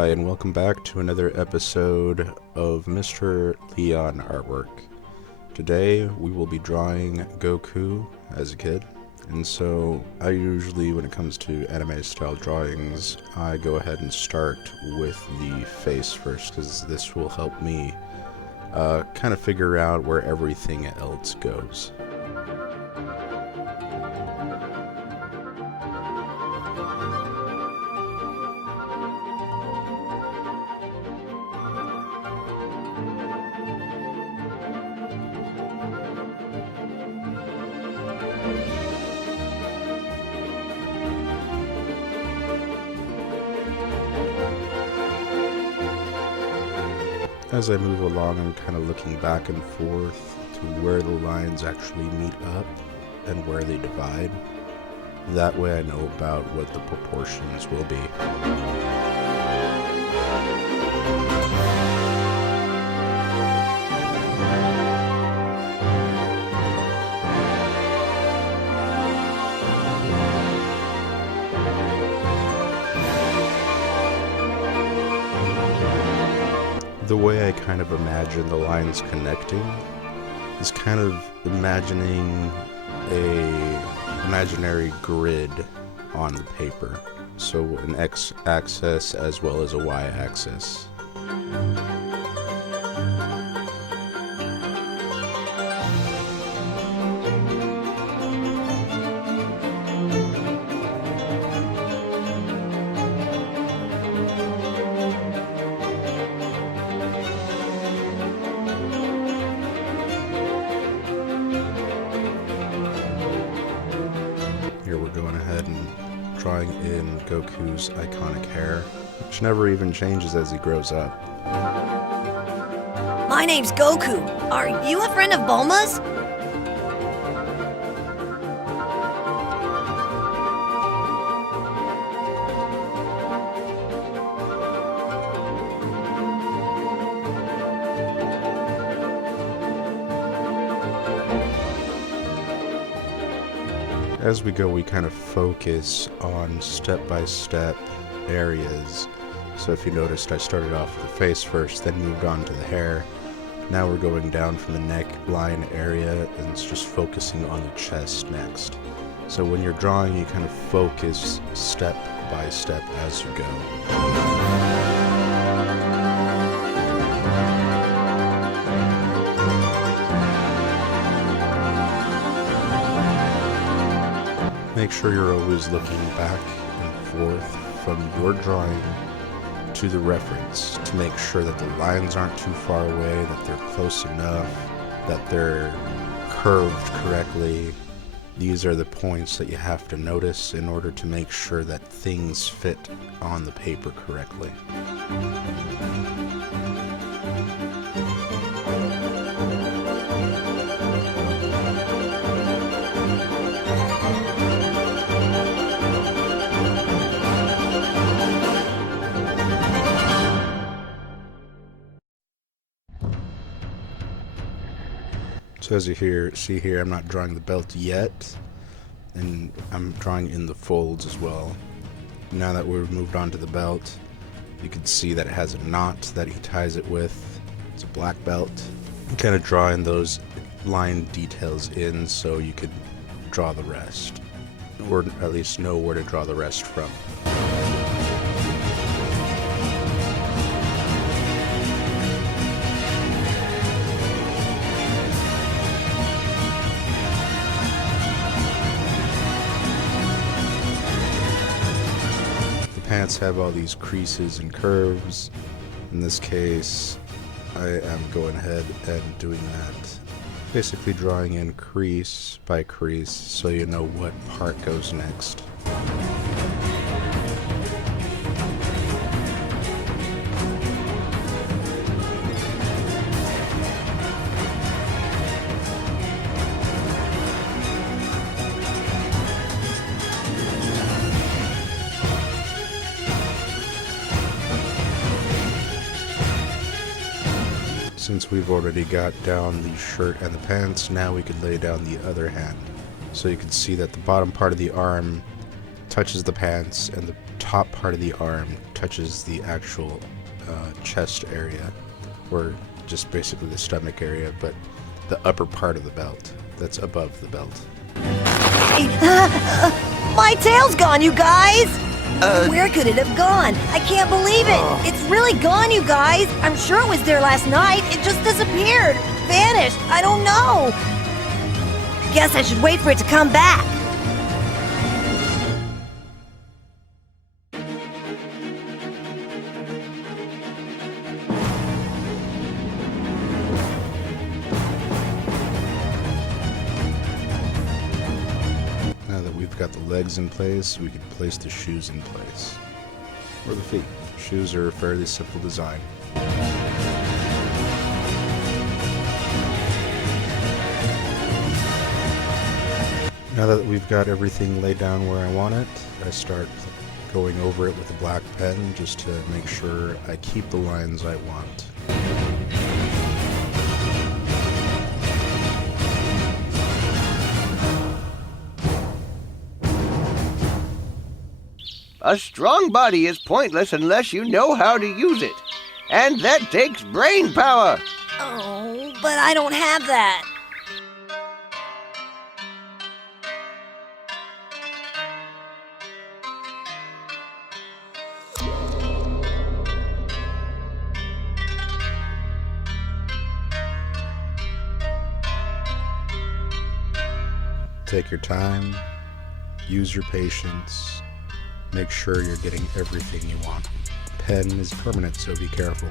Hi, and welcome back to another episode of Mr. Leon Artwork. Today, we will be drawing Goku as a kid. And so, I usually, when it comes to anime-style drawings, I go ahead and start with the face first, because this will help me kind of figure out where everything else goes. As I move along, I'm kind of looking back and forth to where the lines actually meet up and where they divide. That way I know about what the proportions will be. The way I kind of imagine the lines connecting is kind of imagining a imaginary grid on the paper. So an x-axis as well as a y-axis. Here we're going ahead and drawing in Goku's iconic hair, which never even changes as he grows up. My name's Goku. Are you a friend of Bulma's? As we go, we kind of focus on step-by-step areas. So if you noticed, I started off with the face first, then moved on to the hair. Now we're going down from the neckline area, and it's just focusing on the chest next. So when you're drawing, you kind of focus step by step as you go. Make sure you're always looking back and forth from your drawing to the reference to make sure that the lines aren't too far away, that they're close enough, that they're curved correctly. These are the points that you have to notice in order to make sure that things fit on the paper correctly. So as you see here, I'm not drawing the belt yet, and I'm drawing in the folds as well. Now that we've moved on to the belt, you can see that it has a knot that he ties it with. It's a black belt. You kind of draw in those line details in so you could draw the rest, or at least know where to draw the rest from. Pants have all these creases and curves. In this case, I am going ahead and doing that. Basically drawing in crease by crease so you know what part goes next. Since we've already got down the shirt and the pants, now we could lay down the other hand. So you can see that the bottom part of the arm touches the pants and the top part of the arm touches the actual chest area, or just basically the stomach area, but the upper part of the belt that's above the belt. My tail's gone, you guys! Where could it have gone? I can't believe it! It's really gone, you guys! I'm sure it was there last night. It just disappeared. Vanished. I don't know. Guess I should wait for it to come back. Now that we've got the legs in place, we can place the shoes in place. Or the feet. Shoes are a fairly simple design. Now that we've got everything laid down where I want it, I start going over it with a black pen just to make sure I keep the lines I want. A strong body is pointless unless you know how to use it. And that takes brain power. Oh, but I don't have that. Take your time, use your patience, make sure you're getting everything you want. Pen is permanent, so be careful.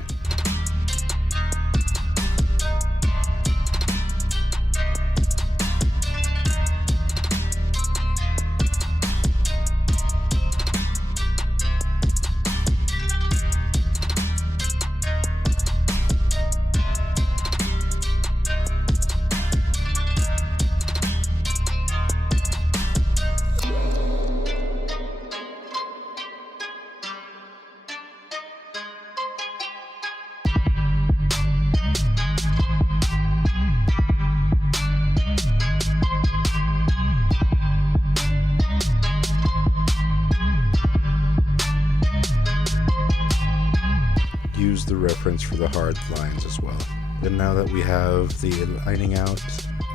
Use the reference for the hard lines as well. And now that we have the lining out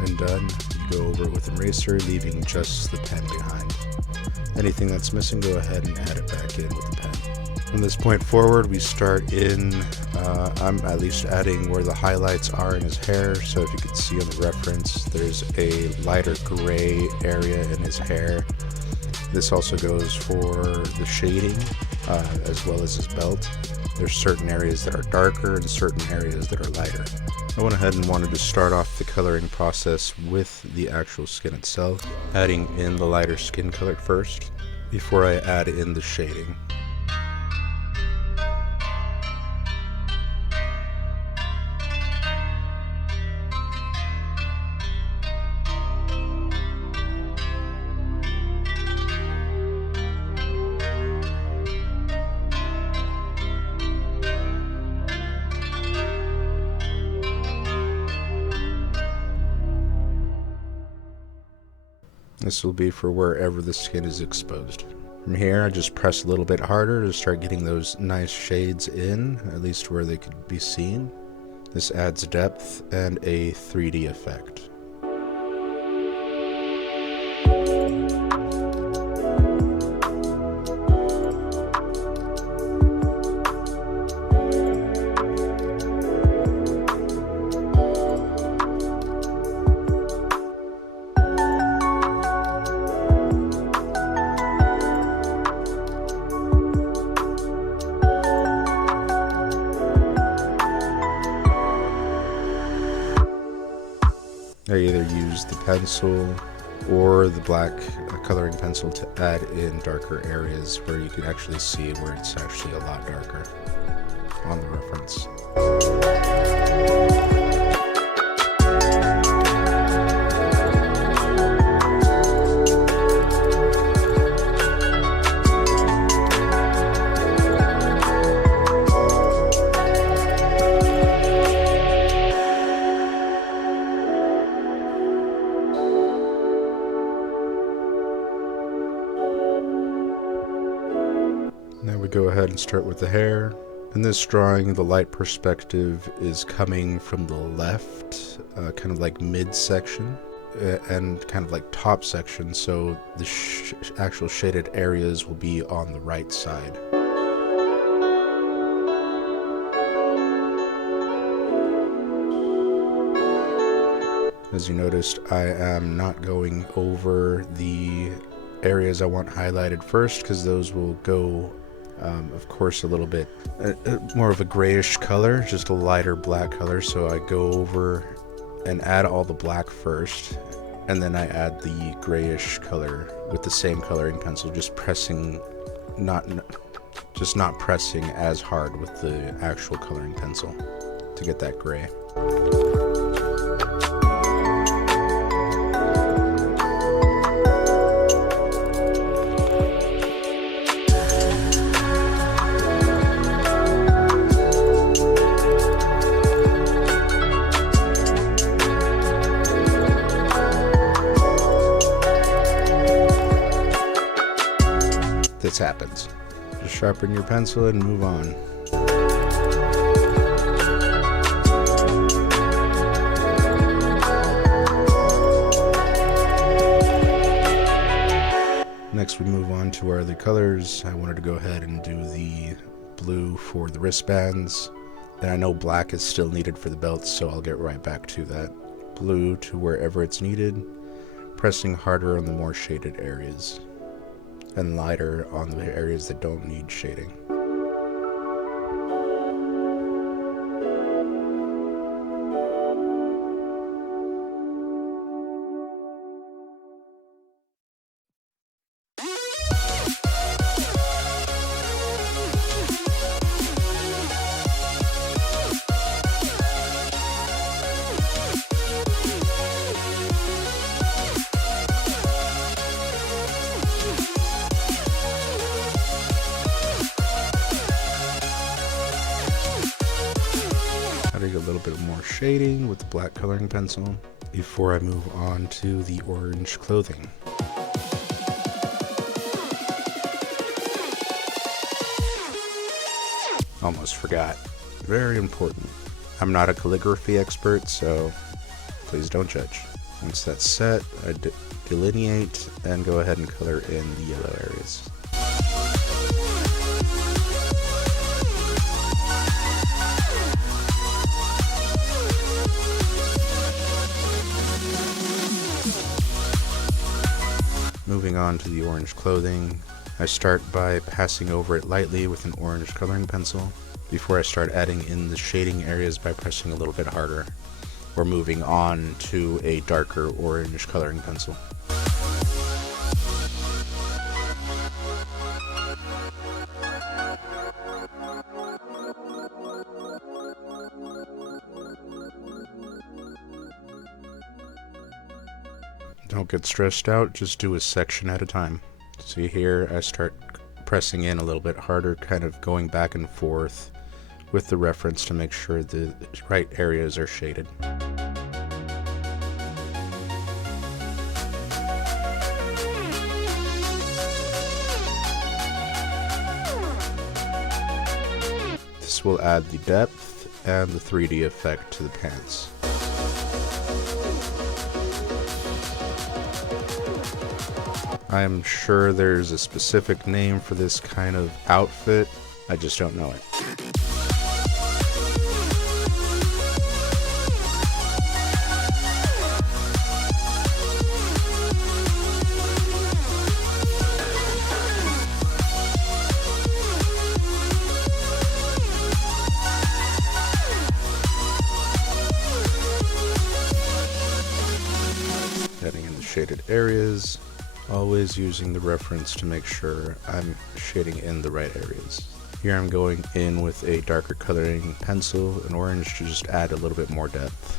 and done, you go over it with an eraser, leaving just the pen behind. Anything that's missing, go ahead and add it back in with the pen. From this point forward, we start in, I'm at least adding where the highlights are in his hair. So if you can see on the reference, there's a lighter gray area in his hair. This also goes for the shading, as well as his belt. There's certain areas that are darker and certain areas that are lighter. I went ahead and wanted to start off the coloring process with the actual skin itself, adding in the lighter skin color first, before I add in the shading. This will be for wherever the skin is exposed. From here, I just press a little bit harder to start getting those nice shades in, at least where they could be seen. This adds depth and a 3D effect. I either use the pencil or the black coloring pencil to add in darker areas where you can actually see where it's actually a lot darker on the reference. Go ahead and start with the hair. In this drawing, the light perspective is coming from the left, kind of like midsection, and kind of like top section, so the actual shaded areas will be on the right side. As you noticed, I am not going over the areas I want highlighted first, because those will go of course a little bit more of a grayish color, just a lighter black color, so I go over and add all the black first, and then I add the grayish color with the same coloring pencil, just pressing, not pressing as hard with the actual coloring pencil to get that gray. This happens. Just sharpen your pencil and move on. Next we move on to our other colors. I wanted to go ahead and do the blue for the wristbands. And I know black is still needed for the belts, so I'll get right back to that. Blue to wherever it's needed, pressing harder on the more shaded areas, and lighter on the areas that don't need shading. A little bit more shading with the black coloring pencil before I move on to the orange clothing. Almost forgot. Very important. I'm not a calligraphy expert, so please don't judge. Once that's set, I delineate and go ahead and color in the yellow areas. Moving on to the orange clothing, I start by passing over it lightly with an orange coloring pencil before I start adding in the shading areas by pressing a little bit harder, or moving on to a darker orange coloring pencil. Don't get stressed out, just do a section at a time. See here, I start pressing in a little bit harder, kind of going back and forth with the reference to make sure the right areas are shaded. This will add the depth and the 3D effect to the pants. I am sure there's a specific name for this kind of outfit, I just don't know it. Adding in the shaded areas. Always using the reference to make sure I'm shading in the right areas. Here I'm going in with a darker coloring pencil, an orange, to just add a little bit more depth.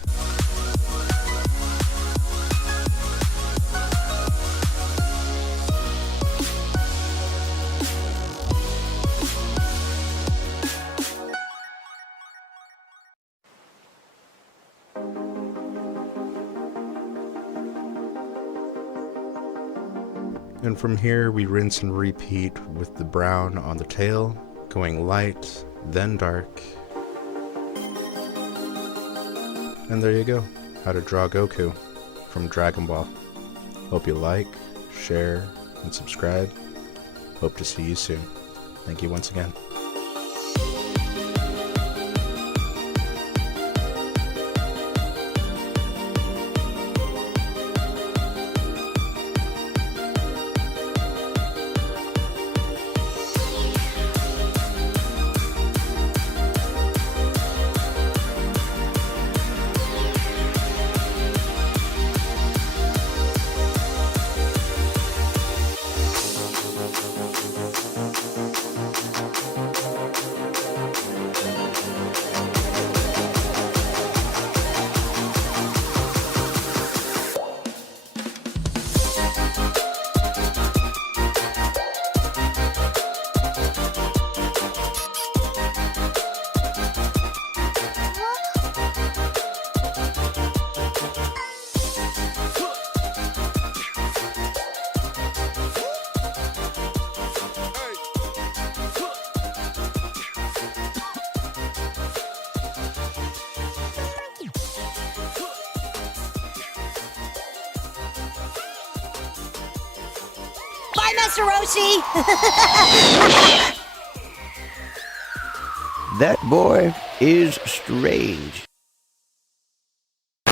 And from here we rinse and repeat with the brown on the tail, going light, then dark. And there you go, how to draw Goku from Dragon Ball. Hope you like, share, and subscribe. Hope to see you soon. Thank you once again. Bye, Master Roshi! That boy is strange.